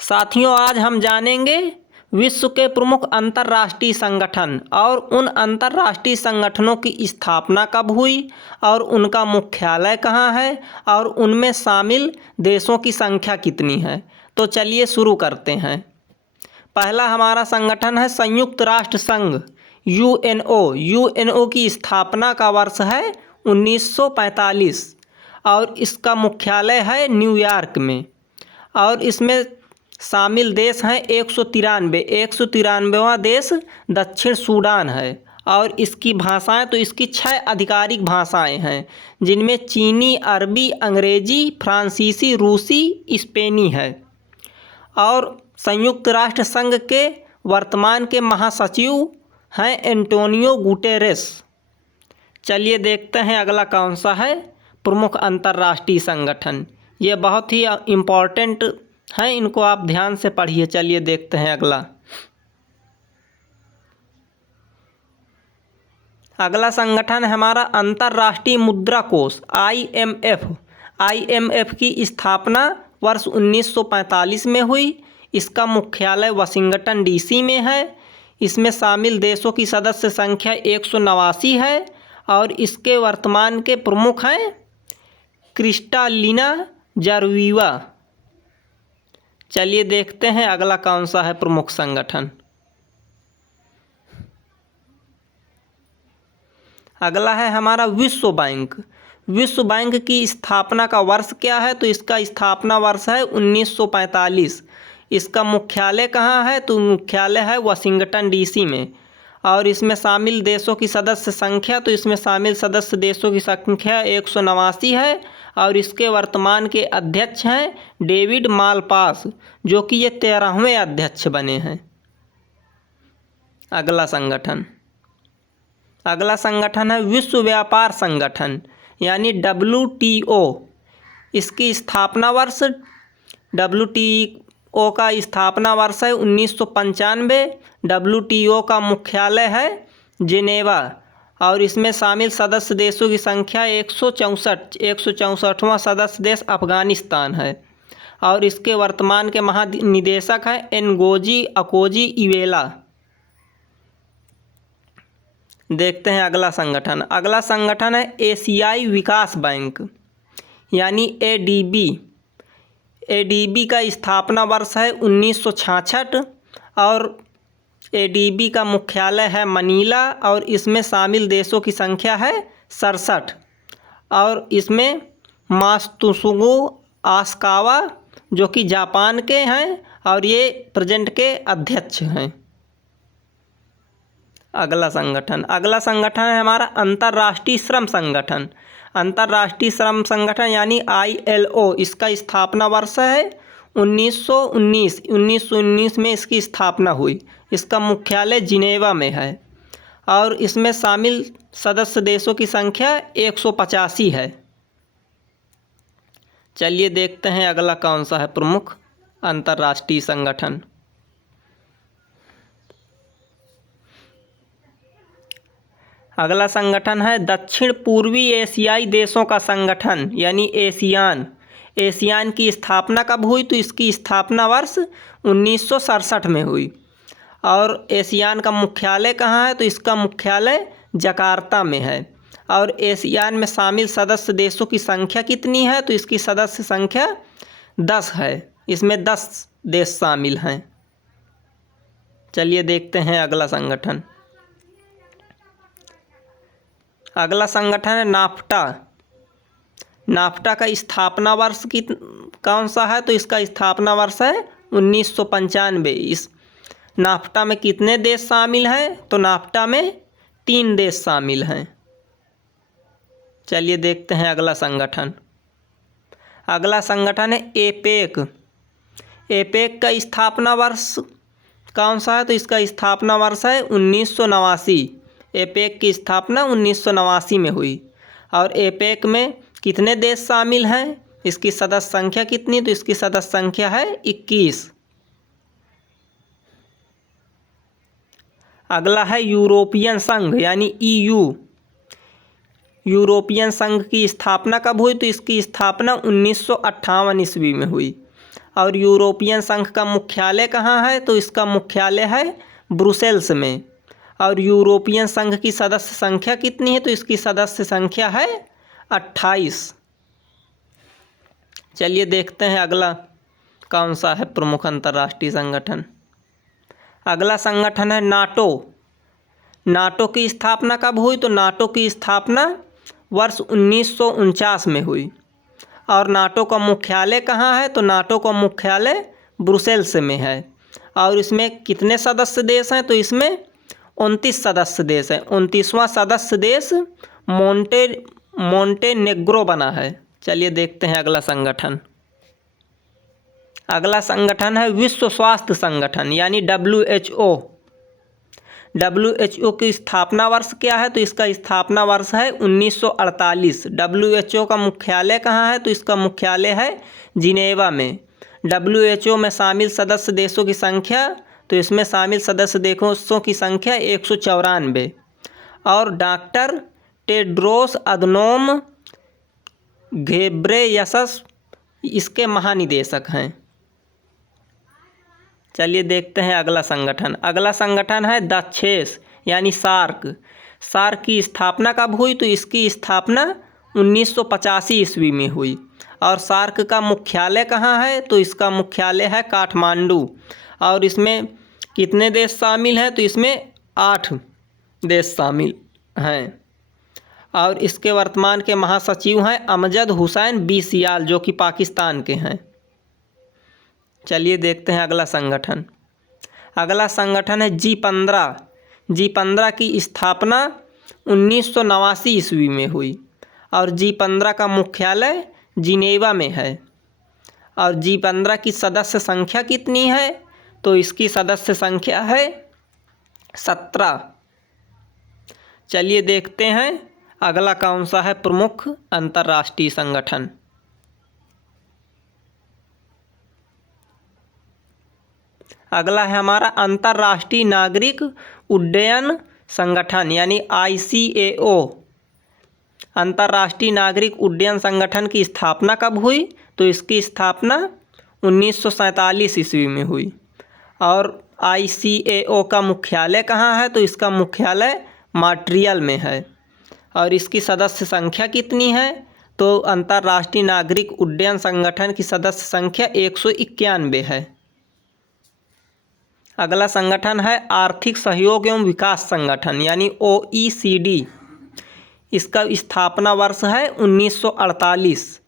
साथियों, आज हम जानेंगे विश्व के प्रमुख अंतर्राष्ट्रीय संगठन और उन अंतर्राष्ट्रीय संगठनों की स्थापना कब हुई और उनका मुख्यालय कहाँ है और उनमें शामिल देशों की संख्या कितनी है। तो चलिए शुरू करते हैं। पहला हमारा संगठन है संयुक्त राष्ट्र संघ यूएनओ। यूएनओ की स्थापना का वर्ष है 1945 और इसका मुख्यालय है न्यूयॉर्क में। और इसमें शामिल देश हैं 193वां देश दक्षिण सूडान है। और इसकी भाषाएं तो इसकी 6 आधिकारिक भाषाएं हैं, जिनमें चीनी, अरबी, अंग्रेजी, फ्रांसीसी, रूसी, स्पेनी है। और संयुक्त राष्ट्र संघ के वर्तमान के महासचिव हैं एंटोनियो गुटेरेस। चलिए देखते हैं अगला कौन सा है प्रमुख अंतर्राष्ट्रीय संगठन। ये बहुत ही इम्पोर्टेंट हैं, इनको आप ध्यान से पढ़िए। चलिए देखते हैं अगला संगठन है हमारा अंतर्राष्ट्रीय मुद्रा कोष IMF। IMF की स्थापना वर्ष 1945 में हुई। इसका मुख्यालय वाशिंगटन DC में है। इसमें शामिल देशों की सदस्य संख्या 189 है और इसके वर्तमान के प्रमुख हैं क्रिस्टालिना जॉर्जीवा। चलिए देखते हैं अगला कौन सा है प्रमुख संगठन। अगला है हमारा विश्व बैंक। विश्व बैंक की स्थापना का वर्ष क्या है? तो इसका स्थापना वर्ष है 1945। इसका मुख्यालय कहाँ है? तो मुख्यालय है वाशिंगटन DC में। और इसमें शामिल देशों की सदस्य संख्या, तो इसमें शामिल सदस्य देशों की संख्या 189 है और इसके वर्तमान के अध्यक्ष हैं डेविड मालपास, जो कि ये 13वें अध्यक्ष बने हैं। अगला संगठन है विश्व व्यापार संगठन यानी WTO। इसकी स्थापना वर्ष WTO का स्थापना वर्ष है 1995। WTO का मुख्यालय है जिनेवा और इसमें शामिल सदस्य देशों की संख्या 164वां सदस्य देश अफगानिस्तान है। और इसके वर्तमान के महानिदेशक हैं एनगोजी अकोजी इवेला। देखते हैं अगला संगठन है एशियाई विकास बैंक यानी ADB। ADB का स्थापना वर्ष है 1966 और ADB का मुख्यालय है मनीला और इसमें शामिल देशों की संख्या है 67। और इसमें मात्सुगो आशिकावा, जो कि जापान के हैं और ये प्रेजेंट के अध्यक्ष हैं। अगला संगठन है हमारा अंतर्राष्ट्रीय श्रम संगठन। अंतर्राष्ट्रीय श्रम संगठन यानी ILO। इसका स्थापना वर्ष है 1919 में इसकी स्थापना हुई। इसका मुख्यालय जिनेवा में है और इसमें शामिल सदस्य देशों की संख्या 185 है। चलिए देखते हैं अगला कौन सा है प्रमुख अंतर्राष्ट्रीय संगठन। अगला संगठन है दक्षिण पूर्वी एशियाई देशों का संगठन यानी एशियान। एशियान की स्थापना कब हुई? तो इसकी स्थापना वर्ष 1967 में हुई। और एशियान का मुख्यालय कहाँ है? तो इसका मुख्यालय जकार्ता में है। और एशियान में शामिल सदस्य देशों की संख्या कितनी है? तो इसकी सदस्य संख्या 10 है। इसमें 10 देश शामिल हैं। चलिए देखते हैं अगला संगठन है नाफ्टा। नाफ्टा का स्थापना वर्ष कौन सा है? तो इसका स्थापना वर्ष है 1995। इस नाफ्टा में कितने देश शामिल हैं? तो नाफ्टा में 3 देश शामिल हैं। चलिए देखते हैं अगला संगठन है एपेक। एपेक का स्थापना वर्ष कौन सा है? तो इसका स्थापना वर्ष है 1989। एपेक की स्थापना 1989 में हुई। और एपेक में कितने देश शामिल हैं? इसकी सदस्य संख्या कितनी? तो इसकी सदस्य संख्या है 21। अगला है यूरोपियन संघ यानी EU। यूरोपियन संघ की स्थापना कब हुई? तो इसकी स्थापना 1958 ईस्वी में हुई। और यूरोपियन संघ का मुख्यालय कहाँ है? तो इसका मुख्यालय है ब्रुसेल्स में। और यूरोपियन संघ की सदस्य संख्या कितनी है? तो इसकी सदस्य संख्या है 28। चलिए देखते हैं अगला कौन सा है प्रमुख अंतर्राष्ट्रीय संगठन। अगला संगठन है नाटो। नाटो की स्थापना कब हुई? तो नाटो की स्थापना वर्ष 1949 में हुई। और नाटो का मुख्यालय कहाँ है? तो नाटो का मुख्यालय ब्रुसेल्स में है। और इसमें कितने सदस्य देश हैं? तो इसमें 29 सदस्य देश हैं। 29वां सदस्य देश मोंटेनेग्रो बना है। चलिए देखते हैं अगला संगठन। अगला संगठन है विश्व स्वास्थ्य संगठन यानी WHO। WHO की स्थापना वर्ष क्या है? तो इसका स्थापना वर्ष है 1948। WHO का मुख्यालय कहाँ है? तो इसका मुख्यालय है जिनेवा में। WHO में शामिल सदस्य देशों की संख्या, तो इसमें शामिल सदस्य देशों की संख्या 194। और डॉक्टर टेड्रोस अधनोम घेब्रेयसस इसके महानिदेशक हैं। चलिए देखते हैं अगला संगठन। अगला संगठन है दक्षेस यानी सार्क। सार्क की स्थापना कब हुई? तो इसकी स्थापना 1985 ईस्वी में हुई। और सार्क का मुख्यालय कहाँ है? तो इसका मुख्यालय है काठमांडू। और इसमें कितने देश शामिल हैं? तो इसमें 8 देश शामिल हैं। और इसके वर्तमान के महासचिव हैं अमजद हुसैन बीसियाल, जो कि पाकिस्तान के हैं। चलिए देखते हैं अगला संगठन। अगला संगठन है G15। G15 की स्थापना 1989 ईस्वी में हुई। और G15 का मुख्यालय जिनेवा में है। और G15 की सदस्य संख्या कितनी है? तो इसकी सदस्य संख्या है 17। चलिए देखते हैं अगला कौन सा है प्रमुख अंतर्राष्ट्रीय संगठन। अगला है हमारा अंतर्राष्ट्रीय नागरिक उड्डयन संगठन यानी ICAO। अंतर्राष्ट्रीय नागरिक उड्डयन संगठन की स्थापना कब हुई? तो इसकी स्थापना 1947 ईस्वी में हुई। और ICAO का मुख्यालय कहाँ है? तो इसका मुख्यालय मॉन्ट्रियल में है। और इसकी सदस्य संख्या कितनी है? तो अंतर्राष्ट्रीय नागरिक उड्डयन संगठन की सदस्य संख्या 191 है। अगला संगठन है आर्थिक सहयोग एवं विकास संगठन यानी OECD। इसका स्थापना वर्ष है 1948।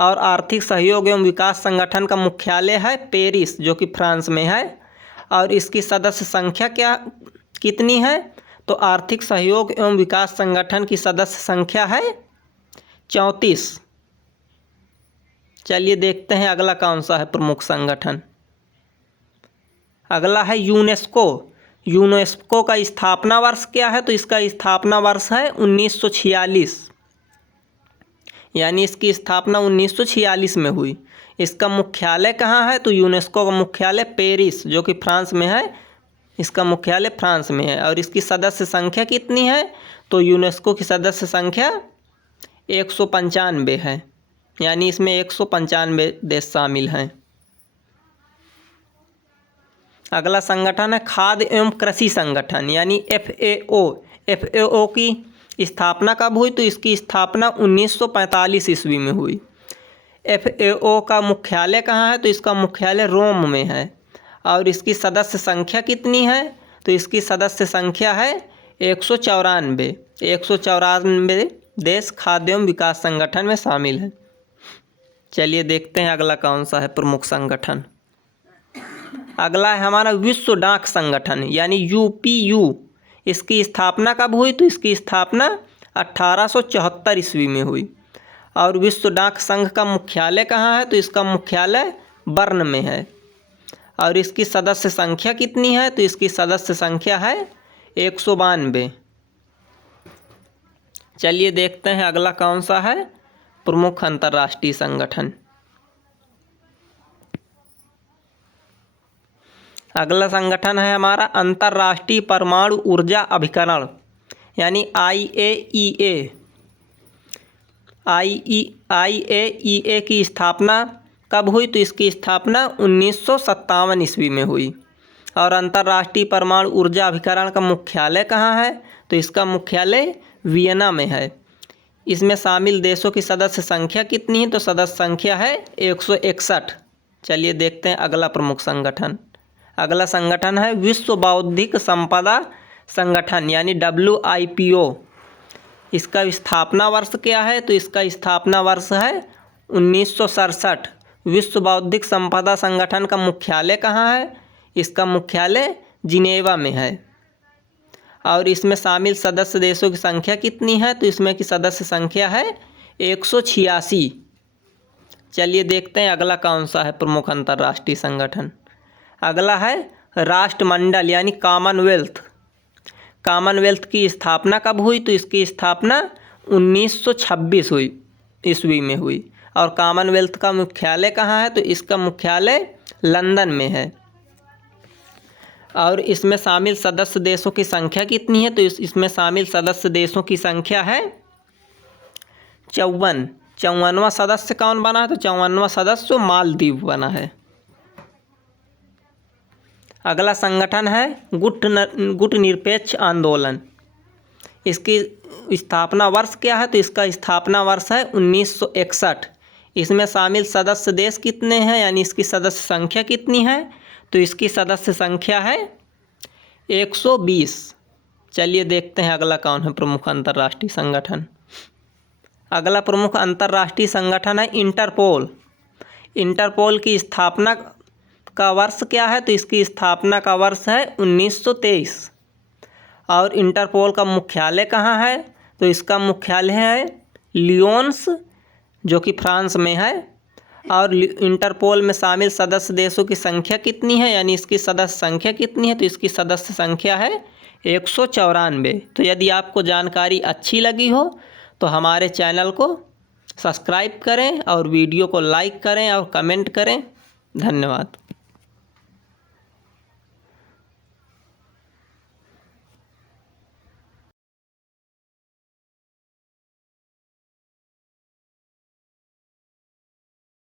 और आर्थिक सहयोग एवं विकास संगठन का मुख्यालय है पेरिस, जो कि फ्रांस में है। और इसकी सदस्य संख्या कितनी है? तो आर्थिक सहयोग एवं विकास संगठन की सदस्य संख्या है 34। चलिए देखते हैं अगला कौन सा है प्रमुख संगठन। अगला है यूनेस्को। यूनेस्को का स्थापना वर्ष क्या है? तो इसका स्थापना वर्ष है 1946। यानी इसकी स्थापना 1946 में हुई। इसका मुख्यालय कहाँ है? तो यूनेस्को का मुख्यालय पेरिस, जो कि फ्रांस में है। इसका मुख्यालय फ्रांस में है। और इसकी सदस्य संख्या कितनी है? तो यूनेस्को की सदस्य संख्या 195 है। यानी इसमें 195 देश शामिल हैं। अगला संगठन है खाद्य एवं कृषि संगठन यानी FAO। FAO की स्थापना कब हुई? तो इसकी स्थापना 1945 ईस्वी में हुई। FAO का मुख्यालय कहाँ है? तो इसका मुख्यालय रोम में है। और इसकी सदस्य संख्या कितनी है? तो इसकी सदस्य संख्या है 194। 194 देश खाद्य एवं विकास संगठन में शामिल हैं। चलिए देखते हैं अगला कौन सा है प्रमुख संगठन। अगला है हमारा विश्व डाक संगठन यानी UPU। इसकी स्थापना कब हुई? तो इसकी स्थापना 1874 ईस्वी में हुई। और विश्व डाक संघ का मुख्यालय कहाँ है? तो इसका मुख्यालय बर्न में है। और इसकी सदस्य संख्या कितनी है? तो इसकी सदस्य संख्या है 192। चलिए देखते हैं अगला कौन सा है प्रमुख अंतर्राष्ट्रीय संगठन। अगला संगठन है हमारा अंतर्राष्ट्रीय परमाणु ऊर्जा अभिकरण यानी IAEA। IAEA की स्थापना कब हुई? तो इसकी स्थापना 1957 ईस्वी में हुई। और अंतर्राष्ट्रीय परमाणु ऊर्जा अभिकरण का मुख्यालय कहाँ है? तो इसका मुख्यालय वियना में है। इसमें शामिल देशों की सदस्य संख्या कितनी है? तो सदस्य संख्या है 161। चलिए देखते हैं अगला प्रमुख संगठन। अगला संगठन है विश्व बौद्धिक संपदा संगठन यानी WIPO। इसका स्थापना वर्ष क्या है? तो इसका स्थापना वर्ष है 1967। विश्व बौद्धिक संपदा संगठन का मुख्यालय कहाँ है? इसका मुख्यालय जिनेवा में है। और इसमें शामिल सदस्य देशों की संख्या कितनी है? तो इसमें की सदस्य संख्या है 186। चलिए देखते हैं अगला कौन सा है प्रमुख अंतर्राष्ट्रीय संगठन। अगला है राष्ट्रमंडल यानी कॉमनवेल्थ। कॉमनवेल्थ की स्थापना कब हुई? तो इसकी स्थापना 1926 ईस्वी में हुई। और कॉमनवेल्थ का मुख्यालय कहाँ है? तो इसका मुख्यालय लंदन में है। और इसमें शामिल सदस्य देशों की संख्या कितनी है? तो इसमें शामिल सदस्य देशों की संख्या है 54। 54वां सदस्य कौन बना है? तो 54वां सदस्य मालदीव बना है। अगला संगठन है गुटनिरपेक्ष आंदोलन। इसकी स्थापना वर्ष क्या है? तो इसका स्थापना वर्ष है 1961। इसमें शामिल सदस्य देश कितने हैं यानी इसकी सदस्य संख्या कितनी है? तो इसकी सदस्य संख्या है 120। चलिए देखते हैं अगला कौन है प्रमुख अंतर्राष्ट्रीय संगठन। अगला प्रमुख अंतर्राष्ट्रीय संगठन है इंटरपोल। इंटरपोल की स्थापना का वर्ष क्या है? तो इसकी स्थापना का वर्ष है 1923। और इंटरपोल का मुख्यालय कहाँ है? तो इसका मुख्यालय है लियोन्स जो कि फ्रांस में है। और इंटरपोल में शामिल सदस्य देशों की संख्या कितनी है यानी इसकी सदस्य संख्या कितनी है? तो इसकी सदस्य संख्या है 194। तो यदि आपको जानकारी अच्छी लगी हो तो हमारे चैनल को सब्सक्राइब करें और वीडियो को लाइक करें और कमेंट करें। धन्यवाद।